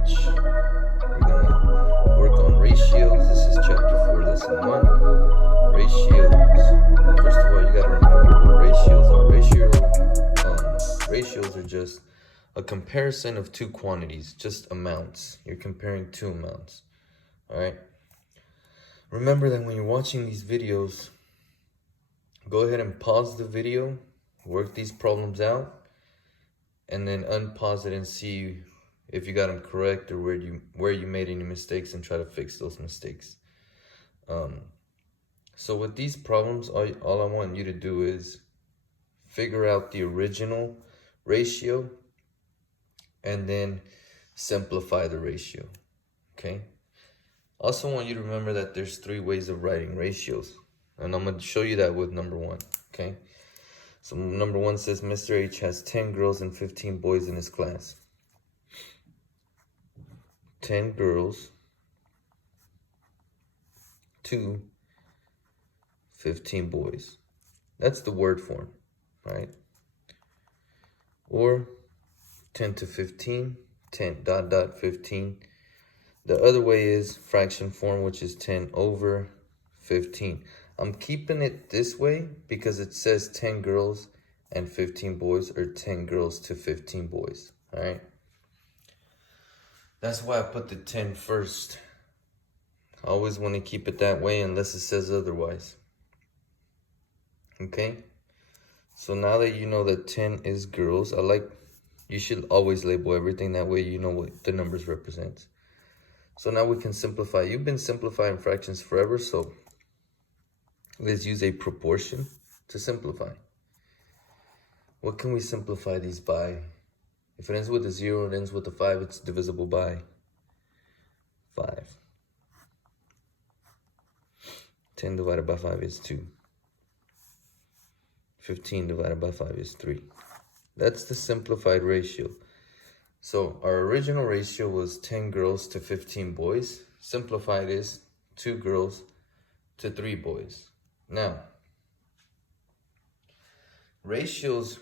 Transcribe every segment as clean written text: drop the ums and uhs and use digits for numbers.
which we're gonna work on ratios. This is chapter 4, lesson 1. Ratios. First of all, you gotta remember what ratios are. Ratios are just a comparison of two quantities, just amounts. You're comparing two amounts. Alright? Remember that when you're watching these videos, go ahead and pause the video, work these problems out, and then unpause it and see if you got them correct or where you made any mistakes and try to fix those mistakes. So with these problems, all I want you to do is figure out the original ratio and then simplify the ratio, okay? Also want you to remember that there's 3 ways of writing ratios, and I'm going to show you that with number 1, okay? So number 1 says Mr. H has 10 girls and 15 boys in his class. 10 girls to 15 boys. That's the word form, right? Or 10 to 15, 10 dot dot 15. The other way is fraction form, which is 10 over 15. I'm keeping it this way because it says 10 girls and 15 boys, or 10 girls to 15 boys, all right? That's why I put the 10 first. I always want to keep it that way unless it says otherwise. Okay? So now that you know that 10 is girls, you should always label everything, that way you know what the numbers represent. So now we can simplify. You've been simplifying fractions forever, so let's use a proportion to simplify. What can we simplify these by? If it ends with a 0, it ends with a 5, it's divisible by 5. 10 divided by 5 is 2. 15 divided by 5 is 3. That's the simplified ratio. So our original ratio was 10 girls to 15 boys. Simplified is 2 girls to 3 boys. Now, ratios,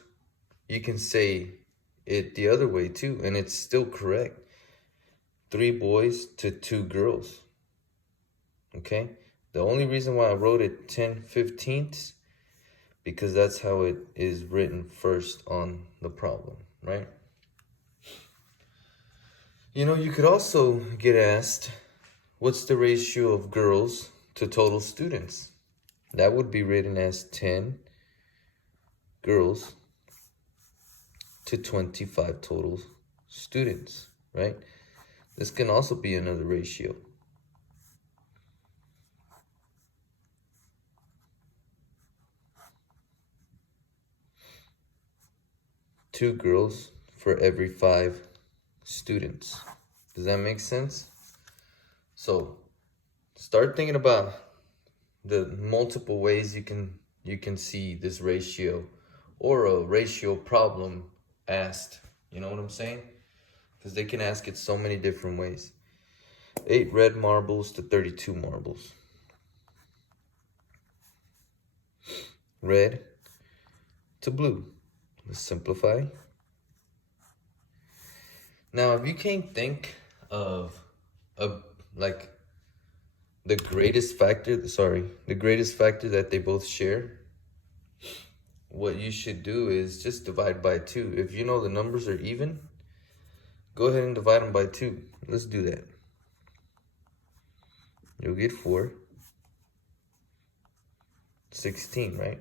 you can say it the other way too, and it's still correct. 3 boys to 2 girls. Okay? The only reason why I wrote it 10/15 because that's how it is written first on the problem, right? You know, you could also get asked, what's the ratio of girls to total students? That would be written as 10 girls to 25 total students, right? This can also be another ratio. Two girls for every 5 students. Does that make sense? So start thinking about the multiple ways you can see this ratio, or a ratio problem asked. You know what I'm saying? Because they can ask it so many different ways. 8 red marbles to 32 marbles. Red to blue. Let's simplify. Now, if you can't think of like the greatest factor that they both share, what you should do is just divide by 2. If you know the numbers are even, go ahead and divide them by 2. Let's do that. You'll get 4. 16, right?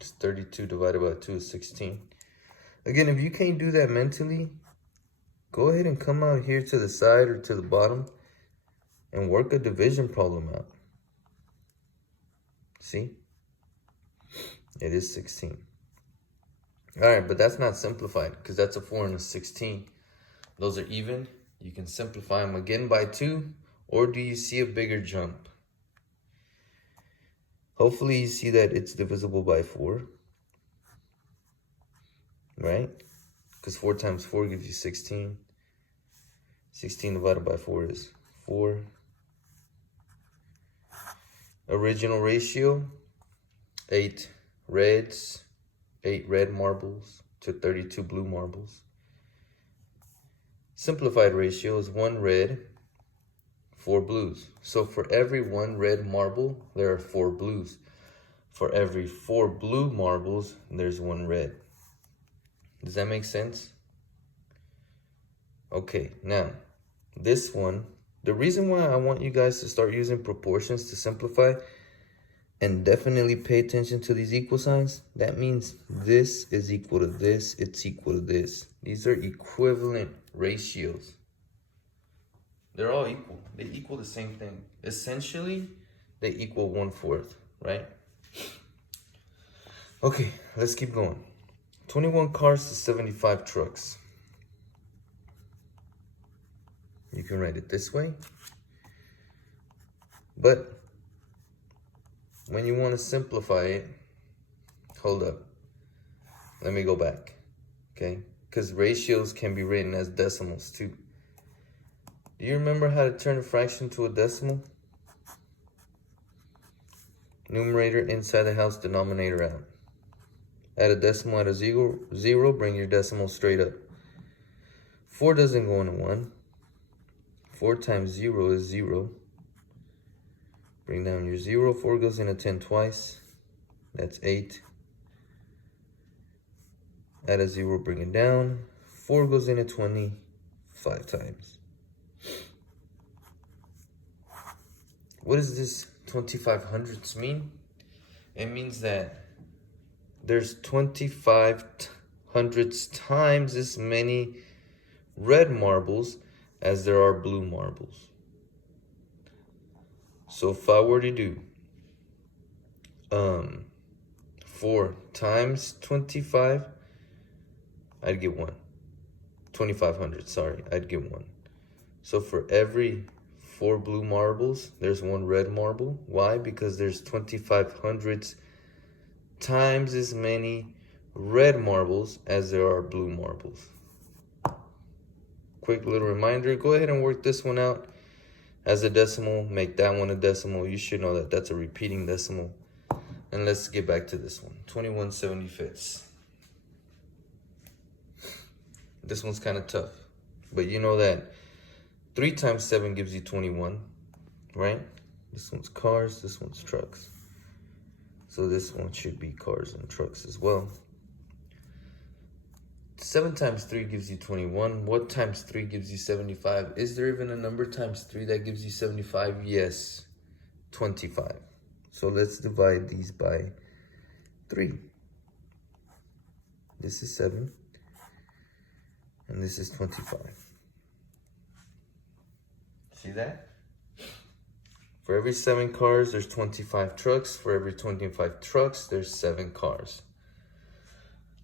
It's 32 divided by 2 is 16. Again, if you can't do that mentally, go ahead and come out here to the side or to the bottom and work a division problem out. See? It is 16. All right, but that's not simplified because that's a 4 and a 16. Those are even. You can simplify them again by 2, or do you see a bigger jump? Hopefully you see that it's divisible by 4, right? Because 4 times 4 gives you 16. 16 divided by 4 is 4. Original ratio, 8 red marbles to 32 blue marbles. Simplified ratio is 1 red, 4 blues. So for every 1 red marble, there are 4 blues. For every 4 blue marbles, there's 1 red. Does that make sense? Okay, now, this one, the reason why I want you guys to start using proportions to simplify and definitely pay attention to these equal signs, that means this is equal to this, it's equal to this. These are equivalent ratios. They're all equal. They equal the same thing. Essentially, they equal 1/4, right? Okay, let's keep going. 21 cars to 75 trucks. You can write it this way. But when you want to simplify it, hold up. Let me go back, okay? Because ratios can be written as decimals too. Do you remember how to turn a fraction to a decimal? Numerator inside the house, denominator out. Add a decimal at a zero, bring your decimal straight up. 4 doesn't go into 1. 4 times 0 is 0. Bring down your 0. 4 goes into 10 twice. That's 8. Add a 0, bring it down. 4 goes into 20 5 times. What does this 2500ths mean? It means that there's 2500ths times as many red marbles as there are blue marbles. So if I were to do 4 times 25, I'd get 1. 2500, sorry, I'd get 1. So for every 4 blue marbles, there's 1 red marble. Why? Because there's 2500ths times as many red marbles as there are blue marbles. Quick little reminder, go ahead and work this one out as a decimal, make that one a decimal. You should know that that's a repeating decimal. And let's get back to this one, 21/75. This one's kind of tough, but you know that 3 times 7 gives you 21, right? This one's cars, this one's trucks. So this one should be cars and trucks as well. 7 times 3 gives you 21. What times 3 gives you 75? Is there even a number times 3 that gives you 75? Yes, 25. So let's divide these by 3. This is 7. And this is 25. See that? For every 7 cars, there's 25 trucks. For every 25 trucks, there's 7 cars.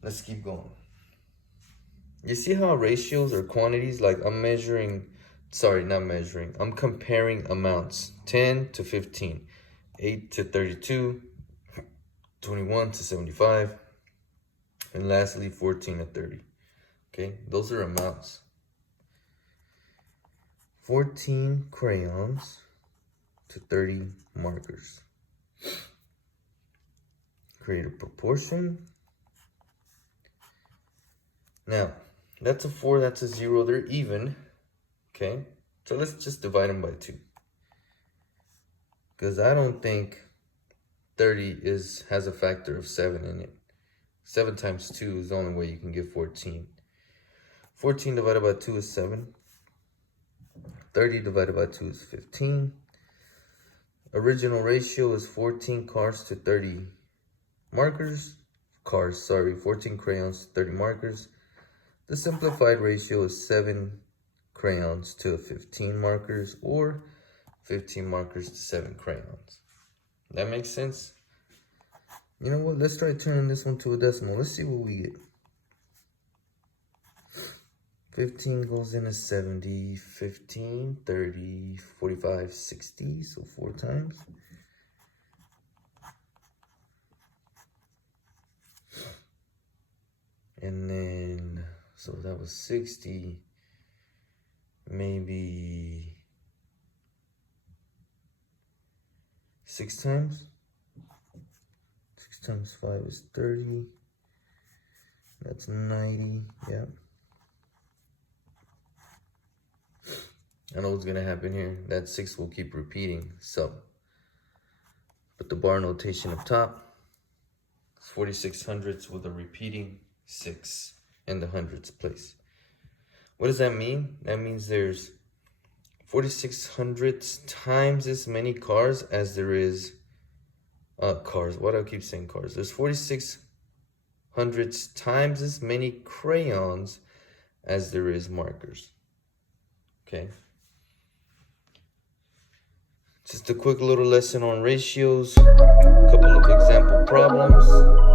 Let's keep going. You see how ratios or quantities, like I'm comparing amounts. 10 to 15, 8 to 32, 21 to 75, and lastly 14 to 30. Okay, those are amounts. 14 crayons to 30 markers. Create a proportion. Now, that's a 4, that's a 0, they're even. Okay, so let's just divide them by 2. Because I don't think 30 has a factor of 7 in it. 7 times 2 is the only way you can get 14. 14 divided by 2 is 7. 30 divided by 2 is 15. Original ratio is 14 cars to 30 markers. 14 crayons to 30 markers. The simplified ratio is 7 crayons to 15 markers, or 15 markers to 7 crayons. That makes sense? You know what? Let's try turning this one to a decimal. Let's see what we get. 15 goes into 70, 15, 30, 45, 60, so 4 times. And then, so that was 60, maybe 6 times. 6 times 5 is 30. That's 90, yeah. I know what's gonna happen here. That 6 will keep repeating. So put the bar notation up top. 46 hundredths with a repeating 6 in the hundredths place. What does that mean? That means there's 46 hundredths times as many cars as there is cars. Why do I keep saying cars? There's 46 hundredths times as many crayons as there is markers. Okay. Just a quick little lesson on ratios, a couple of example problems.